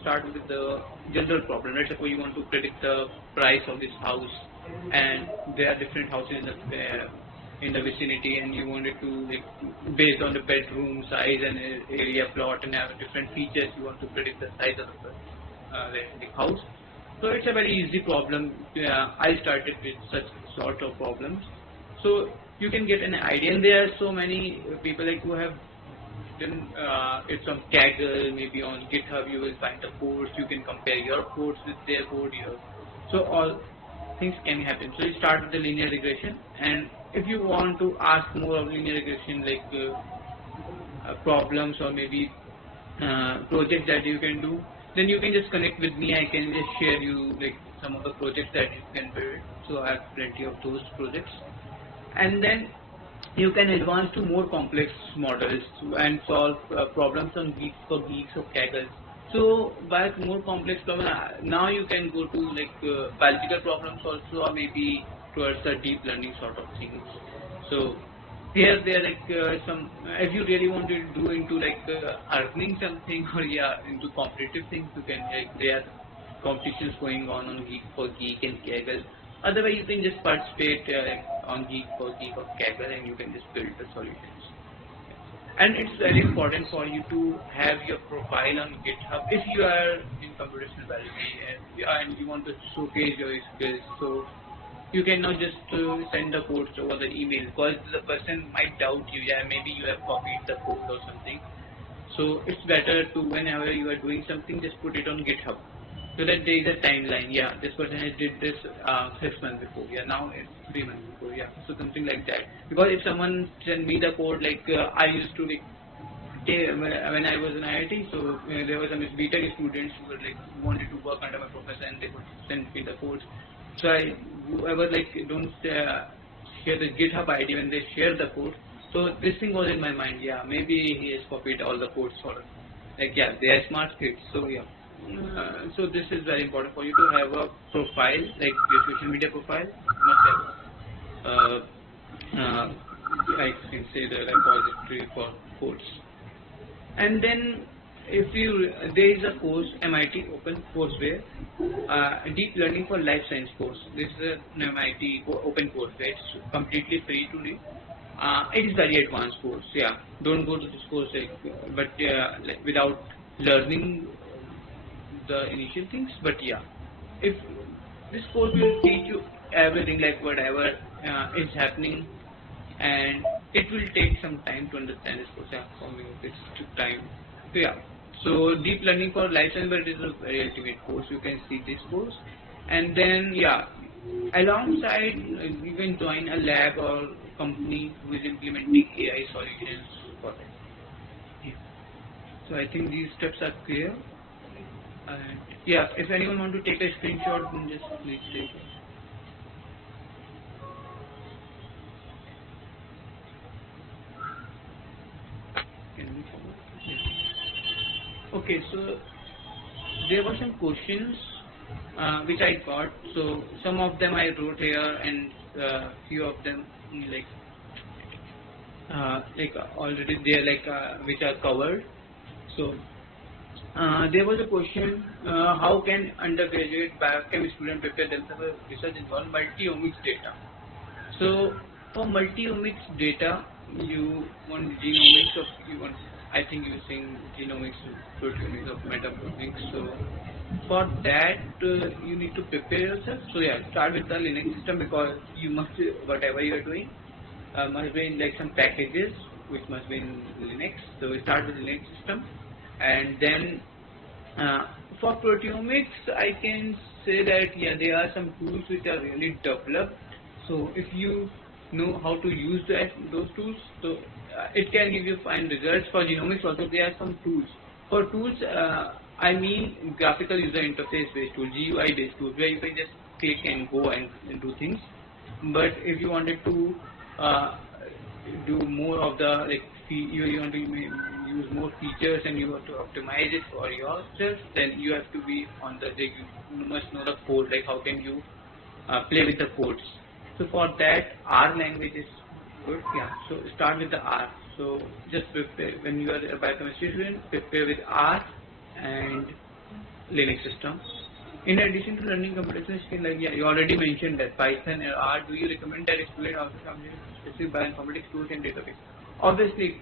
start with the general problem. Let's suppose you want to predict the price of this house, and there are different houses in the vicinity, and you wanted to, like, based on the bedroom size and area plot and have different features, you want to predict the size of the house. So it's a very easy problem. I started with such sort of problems, so you can get an idea. And there are so many people like who have done it's on Kaggle, maybe on GitHub. You will find the codes. You can compare your codes with their code here. So all things can happen. So you start with the linear regression, and if you want to ask more of linear regression, like problems or maybe projects that you can do, then you can just connect with me. I can just share you like some of the projects that you can build. So I have plenty of those projects, and then you can advance to more complex models and solve problems on Geeks for Geeks or Kaggle. So by more complex problems, now you can go to like biological problems also, or maybe towards the deep learning sort of things. So here there like some, if you really want to do into like earning something or into competitive things, you can, like, there are competitions going on Geek for Geek and Kaggle. Otherwise you can just participate on Geek for Geek or Kaggle, and you can just build the solutions. And it's very important for you to have your profile on GitHub if you are in computational biology and you want to showcase your skills. So you cannot just send the codes over the email, because the person might doubt you. Yeah, maybe you have copied the code or something. So it's better to, whenever you are doing something, just put it on GitHub, so that there is a timeline. Yeah, this person has did this 6 months before. Yeah, now it's 3 months before. Yeah, so something like that. Because if someone send me the code, like I used to, like, when I was in IIT, so there was some BTech students who were like wanted to work under my professor, and they would send me the codes. So I was like, don't share the GitHub ID when they share the code. So this thing was in my mind. Yeah, maybe he has copied all the codes for, like, yeah, they are smart kids. So yeah. So this is very important for you to have a profile, like your social media profile. Must have, I can say, the repository for codes. And then if you, there is a course, MIT Open Courseware, Deep Learning for Life Science course. This is an MIT Open Courseware. It's completely free to read. It is very advanced course. Yeah, don't go to this course but like, without learning the initial things. But yeah, if this course will teach you everything, like whatever is happening, and it will take some time to understand this course. Yeah, for me it took time. So yeah, so Deep Learning for Life Science, but it is a very ultimate course. You can see this course, and then yeah, alongside you can join a lab or company who is implementing AI solutions for that. Yeah. So I think these steps are clear. And yeah, if anyone want to take a screenshot, then just please take it. Can we forward? Yeah. Okay, so there were some questions which I got. So some of them I wrote here, and few of them like already there, like which are covered. So there was a question: how can undergraduate biochemistry student prepare themselves for research involving multi-omics data? So for multi-omics data, you want genomics of, I think you're saying genomics, proteomics, of metabolomics. So for that, you need to prepare yourself. So yeah, start with the Linux system, because you must, whatever you are doing, must be in like some packages which must be in Linux. So we start with the Linux system, and then for proteomics, I can say that yeah, there are some tools which are really developed. So if you know how to use those tools, so it can give you fine results. For genomics also, there are some tools. For tools, I mean graphical user interface based tools, GUI based tools, where you can just click and go and do things. But if you wanted to do more of the, like, you want to use more features and you want to optimize it for yourself, then you have to be on the, you must know the code, like how can you play with the codes. So for that, R language is good. Yeah, so start with the R. So just prepare, when you are a biochemistry student, prepare with R, and Linux system. In addition to learning computational skill, like yeah, you already mentioned that Python or R, do you recommend that a student also familiar specific bioinformatics tools and database? Obviously,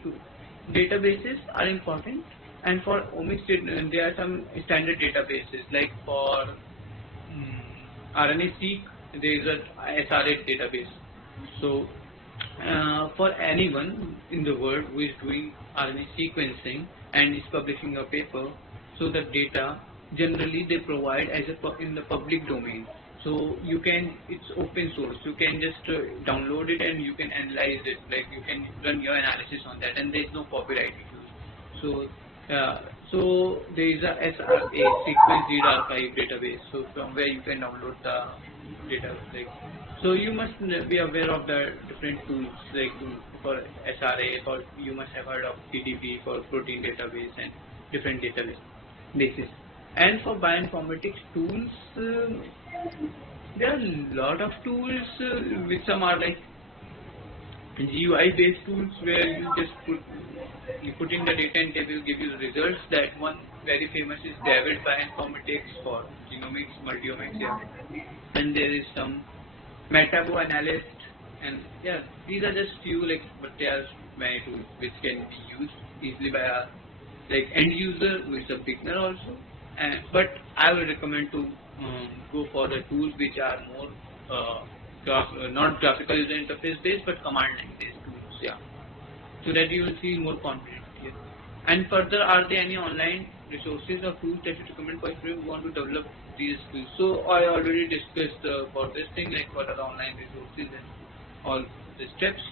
databases are important, and for omics, there are some standard databases like for RNA-seq, there is a SRA database. So, for anyone in the world who is doing RNA sequencing and is publishing a paper, so the data generally they provide as in the public domain. So you can, it's open source. You can just download it and you can analyze it. Like you can run your analysis on that, and there is no copyright issues. So there is a SRA sequence read archive database. So from where you can download the data. Like so, you must be aware of the different tools like for SRA. For you must have heard of PDB for protein database and different databases. And for bioinformatics tools, there are a lot of tools which some are like GUI based tools where you just put in the data and they will give you the results. That one very famous is David Bioinformatics for genomics, multiomics, yeah. And there is some Metabo Analyst, and yeah, these are just few like, but there are many tools which can be used easily by a like end user who is a beginner also. But I would recommend to go for the tools which are more not graphical user interface based but command line based tools, yeah, so that you will feel more confident here. And further, are there any online resources or tools that you recommend for if you want to develop these tools? So I already discussed for this thing, like what are the online resources and all the steps.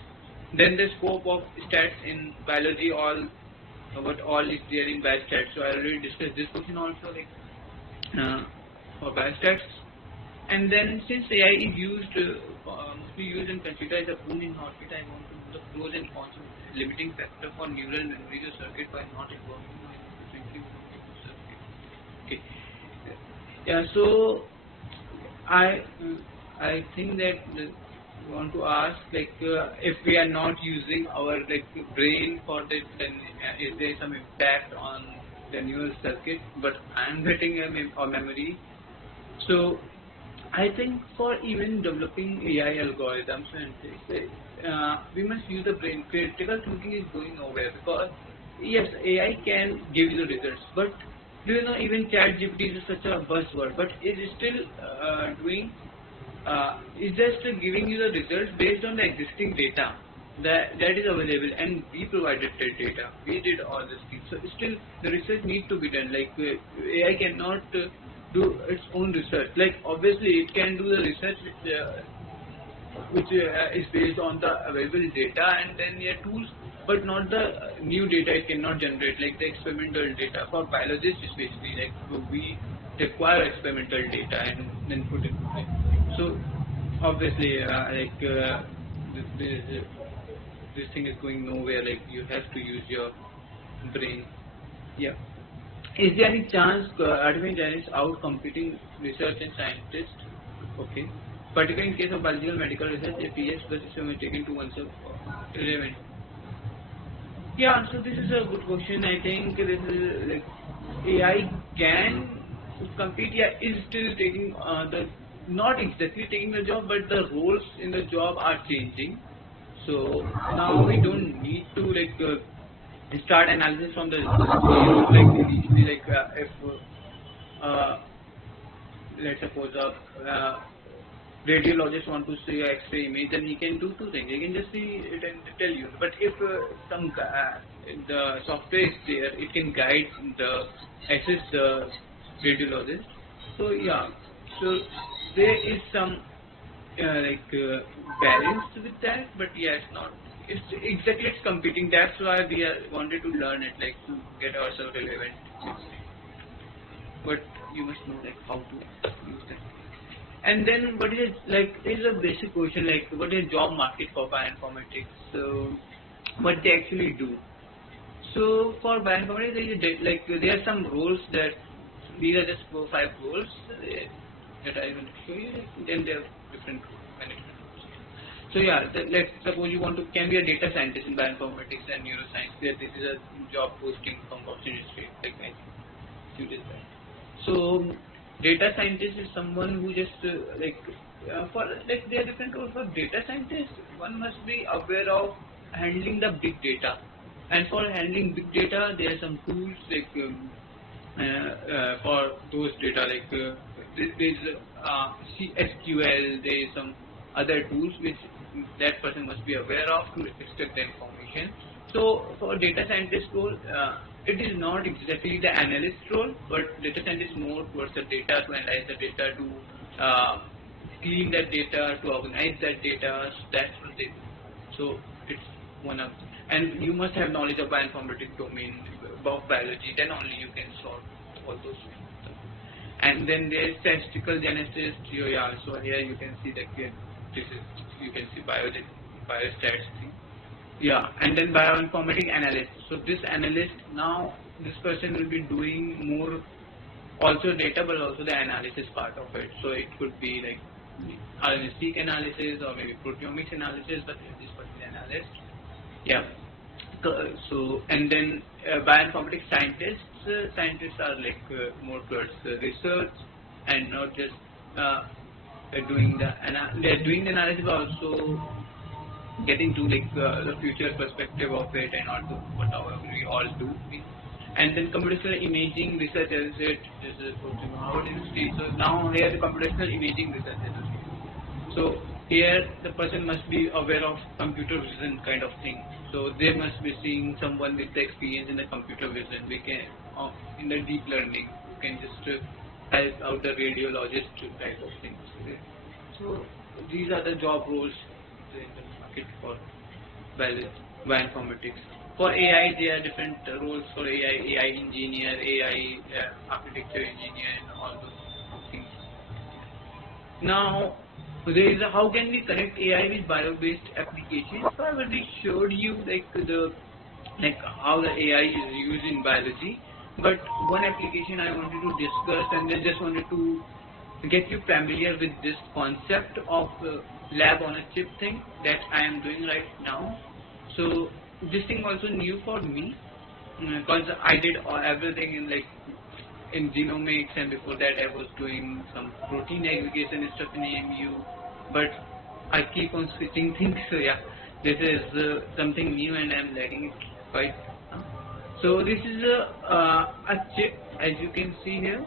Then the scope of stats in biology, what all is there in biostats. So I already discussed this question also, like for biostats. And then since AI is used, mostly used and considered as a boon in hospital, I want to know the pros and cons of limiting factor for neural memory circuit by not involving differently circuit. Okay. Yeah. So I think that want to ask, like if we are not using our like brain for this, then is there some impact on the neural circuit? But I am getting a memory. So I think for even developing AI algorithms and things, we must use the brain. Critical thinking is going nowhere, because yes, AI can give you the results, but do you know even ChatGPT is such a buzzword, but it is still doing. It's just giving you the results based on the existing data that is available, and we provided that data. We did all this things. So still the research needs to be done. Like AI cannot do its own research. Like obviously it can do the research which is based on the available data and then tools, but not the new data it cannot generate, like the experimental data. For biologists especially, like we require experimental data and then put it. So obviously this thing is going nowhere, like you have to use your brain. Yeah. Is there any chance artificial intelligence out competing research and scientists? Okay. Particularly in case of biological medical research, if yes, the system is taken to oneself relevant. Yeah, so this is a good question. I think this is like AI can compete. Yeah, is still taking not exactly taking the job, but the roles in the job are changing. So now we don't need to like start analysis from the like if let's suppose a radiologist want to see an X-ray image, then he can do two things. He can just see it and tell you. But if the software is there, it can guide assist the radiologist. So yeah, so there is some balance with that, but yes, not. It's competing. That's why we wanted to learn it, like to get ourselves relevant. But you must know like how to use that. And then what is a basic question, like what is job market for bioinformatics? So what they actually do. So for bioinformatics, there are some roles that these are just 4 or 5 roles that I will show you. Then there are different management roles. So yeah, let's suppose you can be a data scientist in bioinformatics and neuroscience. This is a job posting from Boston Industry, like I you did that. So data scientist is someone who just there are different roles for data scientists. One must be aware of handling the big data, and for handling big data, there are some tools for those data there's SQL. There is some other tools which that person must be aware of to extract the information. So for data scientist role, it is not exactly the analyst role, but data scientist more towards the data, to analyze the data, to clean that data, to organize that data. So that's what they do. So it's one of, and you must have knowledge of bioinformatics domain, of biology, then only you can solve all those things. And then there's statistical genesis. Yeah, so here you can see that this is, you can see biostats thing. Yeah, and then bioinformatics analyst. So this analyst, now this person will be doing more also data, but also the analysis part of it. So it could be like RNA-seq analysis or maybe proteomics analysis, but this person analyst. Yeah. So and then bioinformatics scientists. Scientists are more towards research and not just doing the they're doing the analysis, but also getting to the future perspective of it and also whatever we all do. And then computational imaging research associate is how it is state. So now here the computational imaging research associate. So here the person must be aware of computer vision kind of thing. So they must be seeing someone with the experience in the computer vision. We can in the deep learning, you can just help out the radiologist type of things. So these are the job roles in the market for bioinformatics. For AI, there are different roles for AI engineer, AI architecture engineer, and all those things. Now, there is how can we connect AI with bio-based applications? So I already showed you how the AI is used in biology. But one application I wanted to discuss, and I just wanted to get you familiar with this concept of lab on a chip thing that I am doing right now. So this thing also new for me because I did everything in genomics, and before that I was doing some protein aggregation stuff in AMU, but I keep on switching things. So yeah, this is something new and I'm liking it quite. So this is a chip, as you can see here.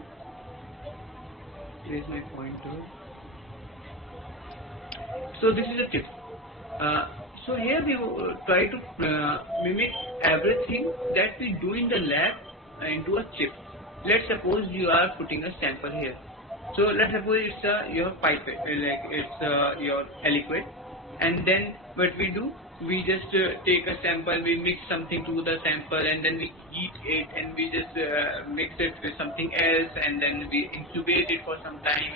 Here is my pointer. So this is a chip. So here we try to mimic everything that we do in the lab into a chip. Let's suppose you are putting a sample here. So let's suppose it's your pipette, it's your liquid, and then what we do, we just take a sample, we mix something to the sample, and then we heat it, and we just mix it with something else, and then we incubate it for some time,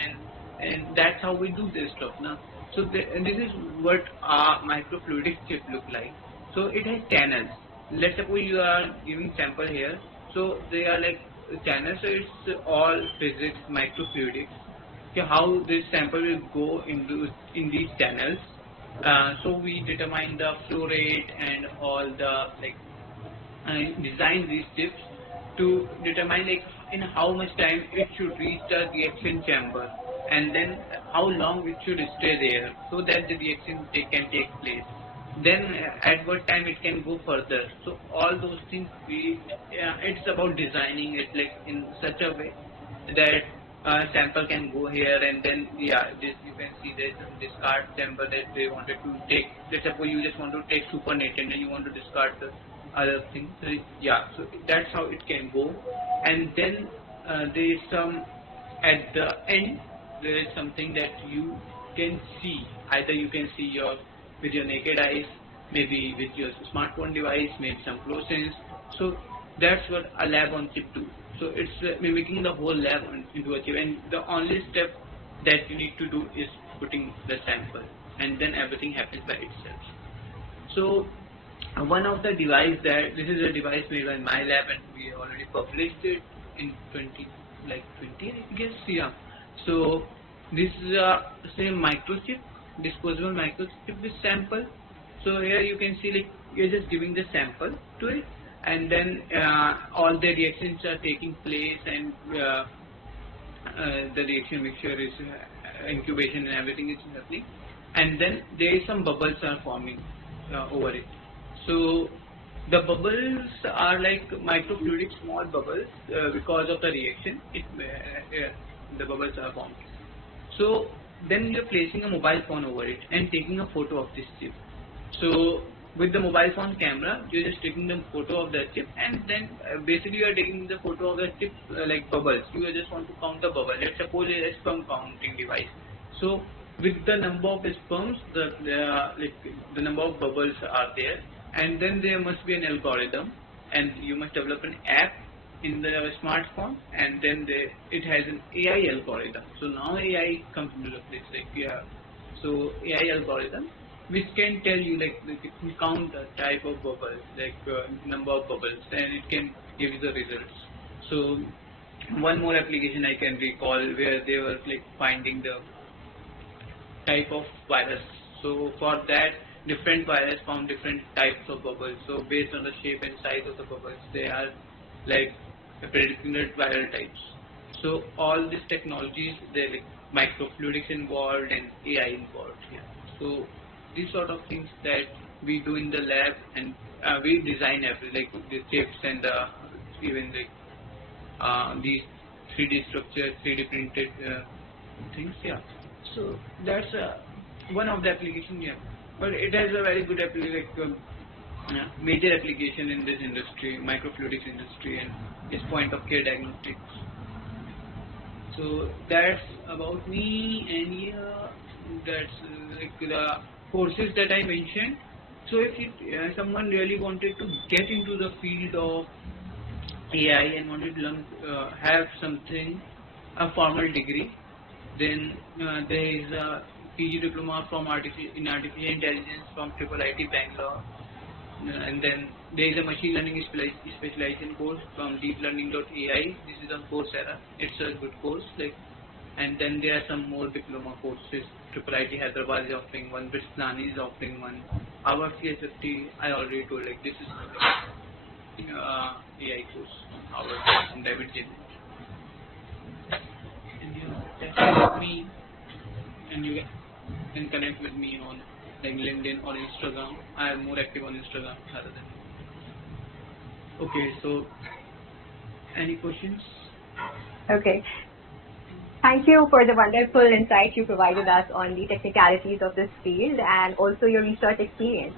and that's how we do this stuff now. So this is what our microfluidic chip look like. So it has channels. Let's suppose you are giving sample here. So they are like channels. So it's all physics, microfluidics. Okay, how this sample will go in these channels. So we determine the flow rate and all the design these chips to determine in how much time it should reach the reaction chamber, and then how long it should stay there so that the reaction can take place. Then at what time it can go further. So all those things it's about designing it in such a way that sample can go here, and then this you can see there's some discard chamber that they wanted to take. Let's suppose you just want to take supernatant and you want to discard the other thing. So so that's how it can go. And then there is some at the end. There is something that you can see. Either you can see with your naked eyes, maybe with your smartphone device, maybe some fluorescence. So that's what a lab on chip do. So it's mimicking the whole lab into a chip, and the only step that you need to do is putting the sample, and then everything happens by itself. So one of the device this is a device made by my lab, and we already published it in 20 I guess. Yeah. So this is a same microchip, disposable microchip with sample. So here you can see you're just giving the sample to it, and then all the reactions are taking place, and the reaction mixture is incubation and everything is happening, and then there is some bubbles are forming over it. So the bubbles are like microfluidic small bubbles because of the reaction. The bubbles are formed. So then you're placing a mobile phone over it and taking a photo of this chip. So with the mobile phone camera, you're just taking the photo of that chip, and then basically you are taking the photo of the chip like bubbles. You just want to count the bubble. Let's suppose it's a sperm counting device. So with the number of sperms, the number of bubbles are there, and then there must be an algorithm, and you must develop an app in the smartphone, and then it has an AI algorithm. So now AI comes into the place, so AI algorithm which can tell you it can count the type of bubbles, number of bubbles, and it can give you the results. So one more application I can recall where they were finding the type of virus. So for that, different virus found different types of bubbles. So based on the shape and size of the bubbles, they are predicting the viral types. So all these technologies, they're microfluidics involved and AI involved here. So these sort of things that we do in the lab, and we design the chips and even these 3D structures, 3D printed things. Yeah. So that's one of the application. Yeah. But it has a very good major application in this industry, microfluidics industry, and its point of care diagnostics. So that's about me, and yeah, that's the courses that I mentioned. So if someone really wanted to get into the field of AI and wanted to learn, have something, a formal degree, then there is a PG diploma in artificial intelligence from IIT Bangalore, and then there is a machine learning specialization course from deeplearning.ai. This is on Coursera. It's a good course. And then there are some more diploma courses. IIT Hyderabad is offering one, Bislani is offering one. Our CSFT, I already told, this is AI course, our and David James. And that's with me, and you can connect with me on LinkedIn or Instagram. I am more active on Instagram rather than. Okay, so any questions? Okay. Thank you for the wonderful insight you provided us on the technicalities of this field and also your research experience.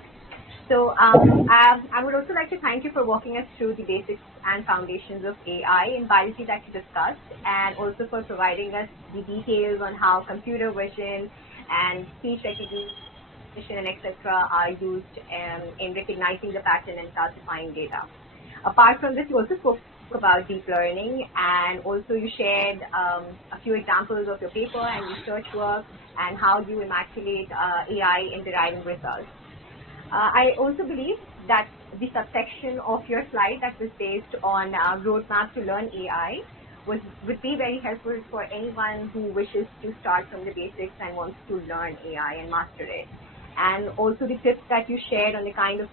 So I would also like to thank you for walking us through the basics and foundations of AI in biology that you discussed, and also for providing us the details on how computer vision and speech recognition and etc. are used in recognizing the pattern and classifying data. Apart from this, you also spoke about deep learning, and also you shared a few examples of your paper and research work and how you immaculate AI in deriving results. I also believe that the subsection of your slide that was based on roadmap to learn AI would be very helpful for anyone who wishes to start from the basics and wants to learn AI and master it. And also the tips that you shared on the kind of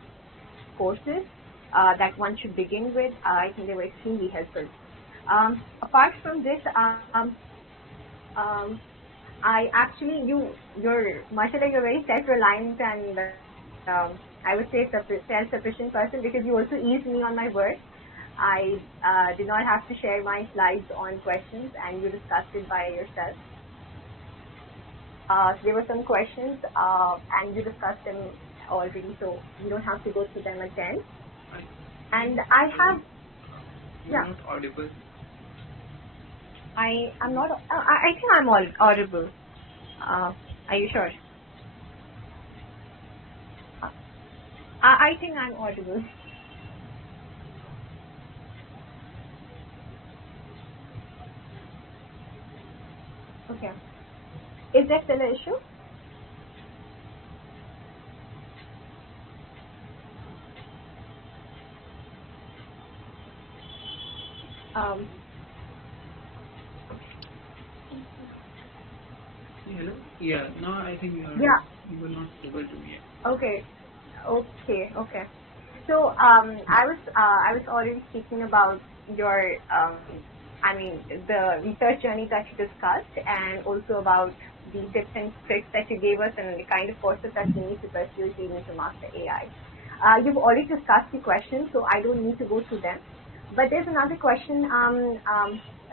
courses that one should begin with, I think they were extremely helpful. Apart from this, I actually, you're very self-reliant and I would say self-sufficient person, because you also eased me on my work. I did not have to share my slides on questions, and you discussed it by yourself. So there were some questions, and you discussed them already, so you don't have to go through them again. And I have, You're not audible. I'm not. I think I'm audible. Are you sure? I think I'm audible. Okay. Is that still an issue? Hello? Yeah, no, I think you were not able to hear. Okay. So I was already speaking about your the research journey that you discussed, and also about the tips and tricks that you gave us and the kind of courses that you need to pursue if you need to master AI. You've already discussed the questions, so I don't need to go through them. But there's another question.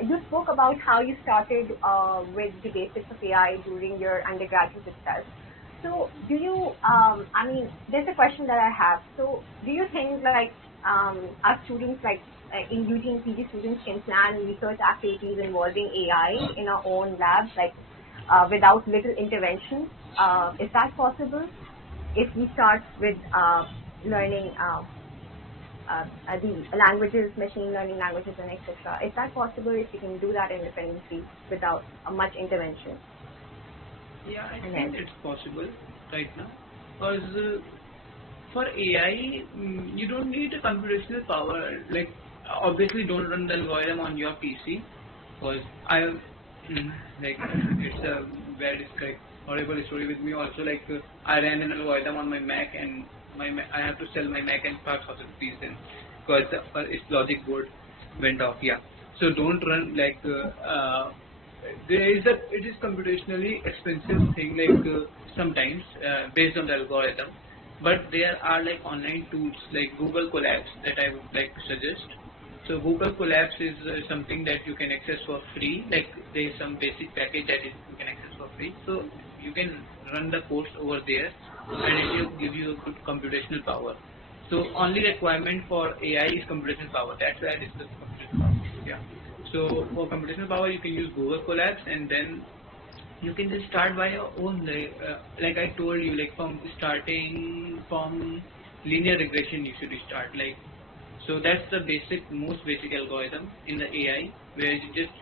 You spoke about how you started with the basics of AI during your undergraduate itself. So do you, there's a question that I have. So do you think like our students, like in UG PG students, can plan research activities involving AI in our own labs, like without little intervention? Is that possible if we start with learning the languages, machine learning languages, and etc.? Is that possible if we can do that independently without much intervention? Yeah, I think it's possible right now, because for AI, you don't need a computational power. Like, obviously, don't run the algorithm on your PC, because it's a very horrible story with me also. Like, I ran an algorithm on my Mac, and I have to sell my Mac and 5,000 rupees then, because its logic board went off. Yeah, so don't run like. It is computationally expensive thing, like sometimes based on the algorithm, but there are like online tools like Google Colabs that I would like to suggest. So Google Colabs is something that you can access for free. Like, there is some basic package that you can access for free. So you can run the course over there, and it will give you a good computational power. So only requirement for AI is computational power. That's why I discussed computational power. Yeah. So for computational power, you can use Google Colabs, and then you can just start by your own. Like I told you, like starting from linear regression, you should start. Like, so that's the most basic algorithm in the AI, where you just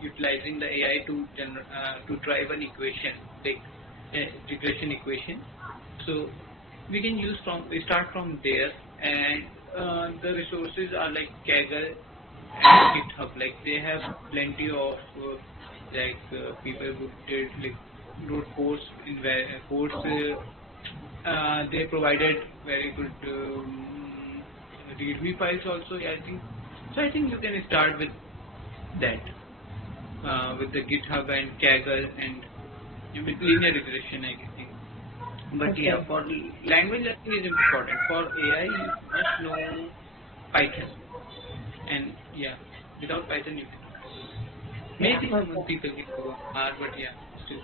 utilizing the AI to drive an equation, like a regression equation. So we can start from there, and the resources are like Kaggle and GitHub. Like, they have plenty of people who did wrote course in course. They provided very good README files also. Yeah, I think so. I think you can start with that, with the GitHub and Kaggle and with linear regression, I think. But okay. Yeah, for language learning is important. For AI, you must know Python, and yeah, without Python you can. Maybe some people can go R, but yeah, still.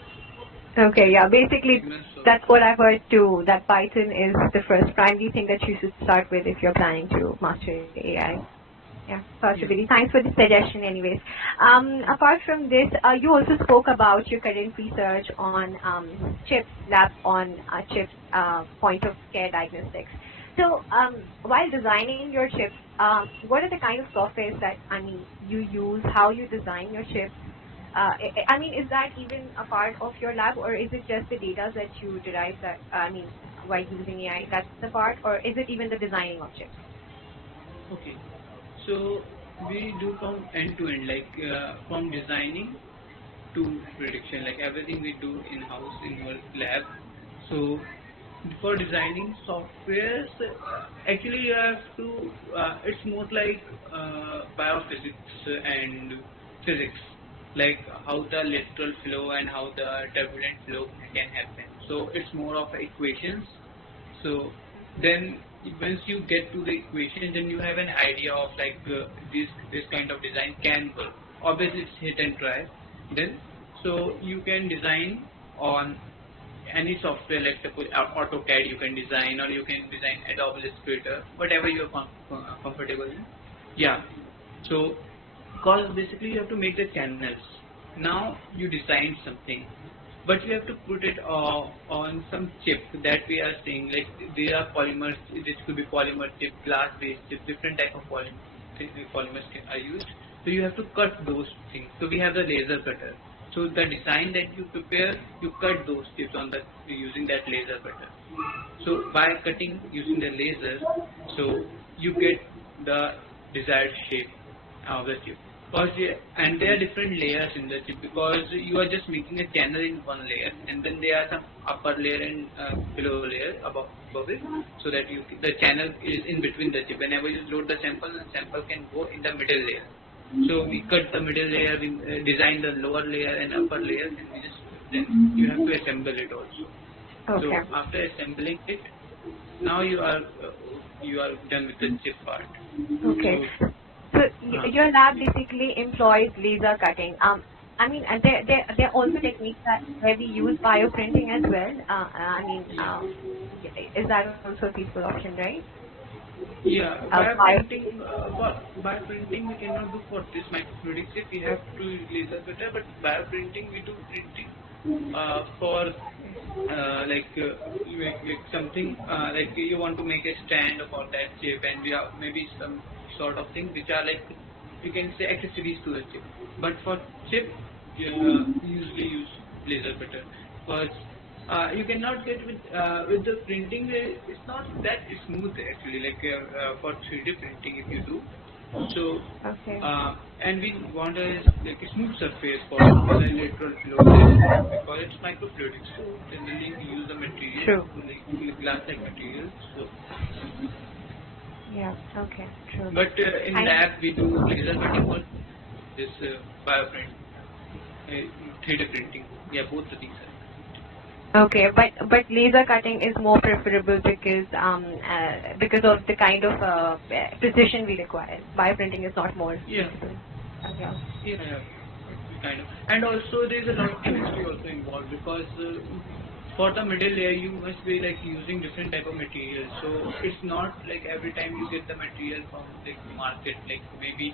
Okay, yeah, basically that's what I've heard too, that Python is the first primary thing that you should start with if you're planning to master AI. Yeah, possibly. Thanks for the suggestion anyways. Apart from this, you also spoke about your current research on chips, lab on chips, point of care diagnostics. So while designing your chips, what are the kind of softwares that you use, how you design your chips? Is that even a part of your lab, or is it just the data that you derive that, while using AI, that's the part, or is it even the designing of chips? Okay, so we do from end to end, like from designing to prediction, like everything we do in-house in our lab. So for designing softwares, actually you have to, it's more like biophysics and physics, like how the lateral flow and how the turbulent flow can happen. So it's more of equations. So then once you get to the equation, then you have an idea of like this kind of design can work. Obviously it's hit and try. Then so you can design on any software, like suppose AutoCAD you can design, or you can design Adobe Illustrator, whatever you're comfortable in. Yeah. So because basically you have to make the channels. Now you design something, but you have to put it on some chip that we are saying, like there are polymers. This could be polymer chip, glass based chip, different type of polymers are used. So you have to cut those things. So we have the laser cutter. So the design that you prepare, you cut those chips using that laser cutter. So by cutting using the laser, so you get the desired shape of the chip. And there are different layers in the chip, because you are just making a channel in one layer, and then there are some upper layer and below layer above it, so that the channel is in between the chip. Whenever you load the sample can go in the middle layer. So we cut the middle layer, we design the lower layer and upper layer, and then you have to assemble it also. Okay. So after assembling it, now you are done with the chip part. Okay. So your lab basically employs laser cutting. I mean, there are also techniques where we use bioprinting as well. Is that also a feasible option, right? Yeah, bioprinting we cannot do for this microfluidic chip. We have to use laser cutter, but bioprinting we do printing for you make something like you want to make a stand for that chip, and we have maybe some sort of thing which are like you can say accessories to the chip. But for chip, you usually use laser cutter because you cannot get with the printing. It's not that smooth actually. Like for 3D printing, if you do. So, okay. And we want a smooth surface for the lateral flow because it's microfluidics. So generally we use the material, True. like glass-like materials. So. Yeah. Okay. True. But in lab we do laser cutting or this bioprint, 3D printing. Yeah, both the things are. Okay, but laser cutting is more preferable because of the kind of precision we require. Bioprinting is not more. Yeah. Okay. Yeah, kind of. And also there is a lot of chemistry also involved because for the middle layer you must be like using different type of materials. So it's not like every time you get the material from the market, like maybe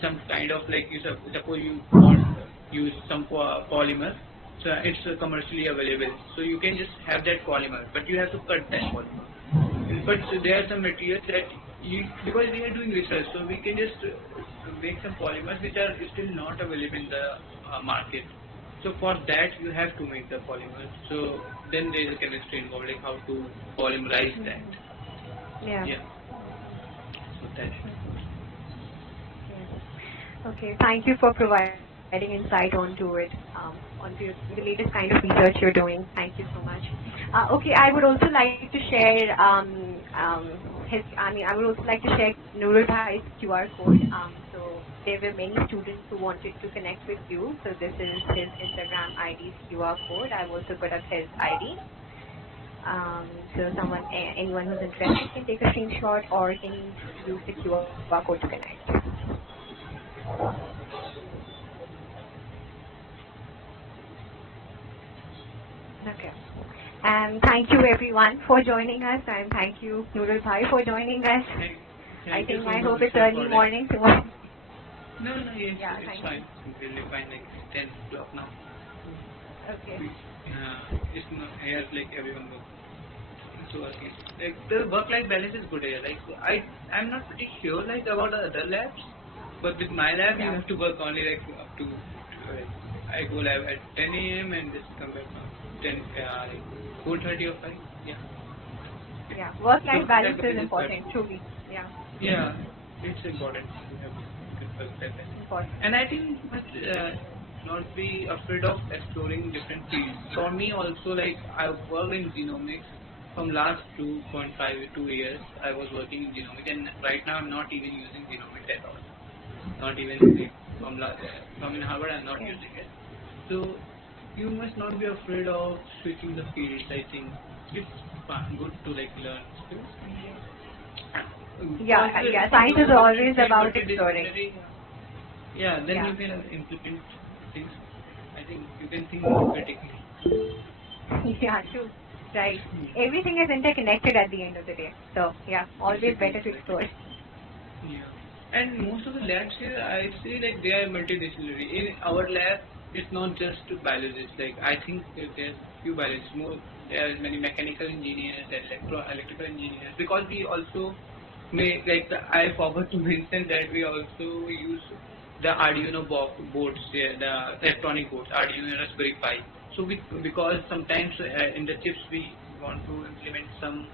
some kind of like suppose you want to use some polymer. So it's commercially available. So you can just have that polymer, but you have to cut that polymer. But there are some materials that because we are doing research, so we can just make some polymers which are still not available in the market. So for that you have to make the polymer. So then there is a chemistry involved, like how to polymerize that. Yeah. Yeah. So that. Okay. Thank you for providing insight onto it, onto the latest kind of research you're doing. Thank you so much. Okay, I would also like to share I would also like to share Noorul Bhai's QR code. So there were many students who wanted to connect with you. So this is his Instagram ID's QR code. I've also put up his ID. So anyone who's interested can take a screenshot or can use the QR code to connect. Okay. And thank you everyone for joining us, and thank you Noorul Bhai for joining us. I hope it's early morning tomorrow. No, yes, yeah, it's fine. It's really fine, like 10 o'clock now. Okay. It's not here like everyone goes. So like the work-life balance is good here. Like I'm not pretty sure like about the other labs, but with my lab you have to work only like up to I go lab at 10 a.m. and just come back 4:30 or 5. Yeah. Yeah. Work-life balance is important, truly. Yeah. Yeah, it's important to have good work-life balance. Important. And I think you must not be afraid of exploring different fields. For me also, like I work in genomics from last 2.5 years. I was working in genomics, and right now I'm not even using genomics at all. Not even from in Harvard, I'm not using it. So you must not be afraid of switching the fields. I think it's fun, good to like learn skills. Yeah. Science is always about exploring. Yeah, then you can implement things. I think you can think more critically. Yeah, true. Right. Everything is interconnected at the end of the day. So yeah, always better to explore. Yeah. And most of the labs here, I say like they are multidisciplinary. In our lab, it's not just biologists. Like I think there's few biologists. There are many mechanical engineers, electrical engineers. Because we also make I forgot to mention that we also use the Arduino boards, the electronic boards, Arduino Raspberry Pi. So because sometimes in the chips we want to implement some